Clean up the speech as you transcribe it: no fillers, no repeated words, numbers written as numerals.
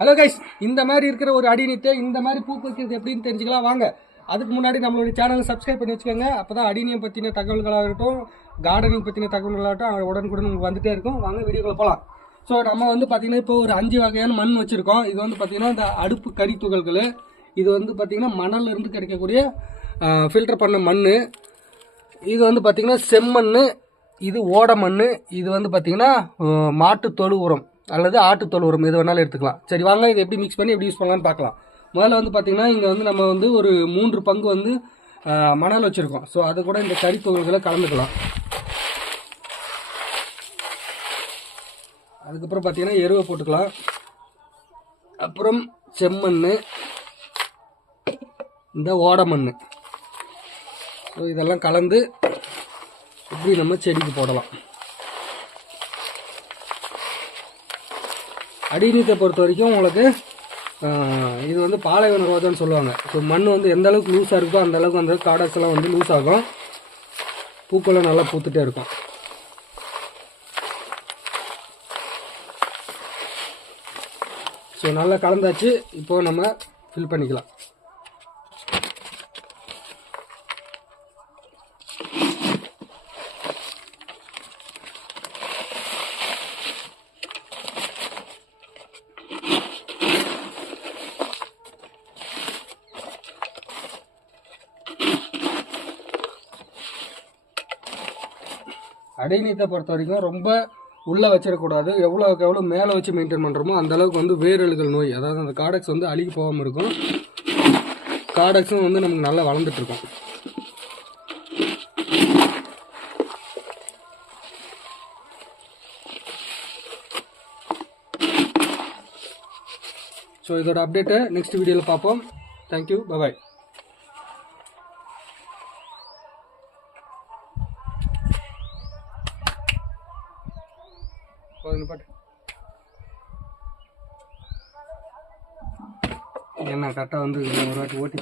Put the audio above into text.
Hello guys, இந்த மாதிரி இருக்கிற ஒரு அடிநீத்தை இந்த மாதிரி பூ வைக்கிறது எப்படின்னு தெரிஞ்சுக்கலாம் வாங்க. அதுக்கு முன்னாடி நம்மளுடைய சேனலை சப்ஸ்கிரைப் பண்ணி வச்சுக்கோங்க. அப்போ தான் அடினியம் பற்றின தகவல்களாகட்டும், கார்டனிங் பற்றின தகவல்களாகட்டும் உடனுக்குடன் உங்களுக்கு வந்துகிட்டே இருக்கும். வாங்க வீடியோக்குள்ள போகலாம். ஸோ நம்ம வந்து பார்த்திங்கன்னா இப்போ ஒரு 5 வகையான மண் வச்சுருக்கோம். இது வந்து பார்த்திங்கன்னா இந்த அடுப்பு கறி துகள்கள், இது வந்து பார்த்திங்கன்னா மணலிருந்து கிடைக்கக்கூடிய ஃபில்டர் பண்ண மண், இது வந்து பார்த்திங்கன்னா செம்மண், இது ஓட மண், இது வந்து பார்த்திங்கன்னா மாட்டு தொழு உரம் அல்லது ஆட்டு தொழு உரம், எது வேணாலும் எடுத்துக்கலாம். சரி வாங்க, இது எப்படி மிக்ஸ் பண்ணி எப்படி யூஸ் பண்ணலான்னு பார்க்கலாம். முதல்ல வந்து பார்த்திங்கன்னா இங்கே வந்து நம்ம வந்து ஒரு 3 பங்கு வந்து மணல் வச்சுருக்கோம். ஸோ அது கூட இந்த கறி துகள்களை கலந்துக்கலாம். அதுக்கப்புறம் பார்த்திங்கன்னா எருவை போட்டுக்கலாம். அப்புறம் செம்மண், இந்த ஓட மண். ஸோ இதெல்லாம் கலந்து இப்படி நம்ம செடிக்கு போடலாம். அடிநீத்தை பொறுத்த வரைக்கும் உங்களுக்கு இது வந்து பாலைவன ரோஜான்னு சொல்லுவாங்க. ஸோ மண் வந்து எந்த அளவுக்கு லூஸாக இருக்கோ அந்த அளவுக்கு அந்த காடாக்ஸ் எல்லாம் வந்து லூஸ் ஆகும், பூக்கெல்லாம் நல்லா பூத்துட்டே இருக்கும். ஸோ நல்லா கலந்தாச்சு. இப்போது நம்ம ஃபில் பண்ணிக்கலாம். அடிநீத்தை பொறுத்த வரைக்கும் ரொம்ப உள்ளே வச்சிடக்கூடாது. எவ்வளோக்கு எவ்வளோ மேலே வச்சு மெயின்டைன் பண்ணுறோமோ அந்தளவுக்கு வந்து வேரழுகல் நோய், அதாவது அந்த காடக்ஸ் வந்து அழுகி போகாமல் இருக்கும். காடக்ஸும் வந்து நமக்கு நல்லா வளர்ந்துட்டுருக்கும். ஸோ இதோட அப்டேட்டை நெக்ஸ்ட் வீடியோவில் பார்ப்போம். தேங்க்யூ, பாய். என்ன கரெக்டாக வந்து ஒரு வாட்டி ஓட்டி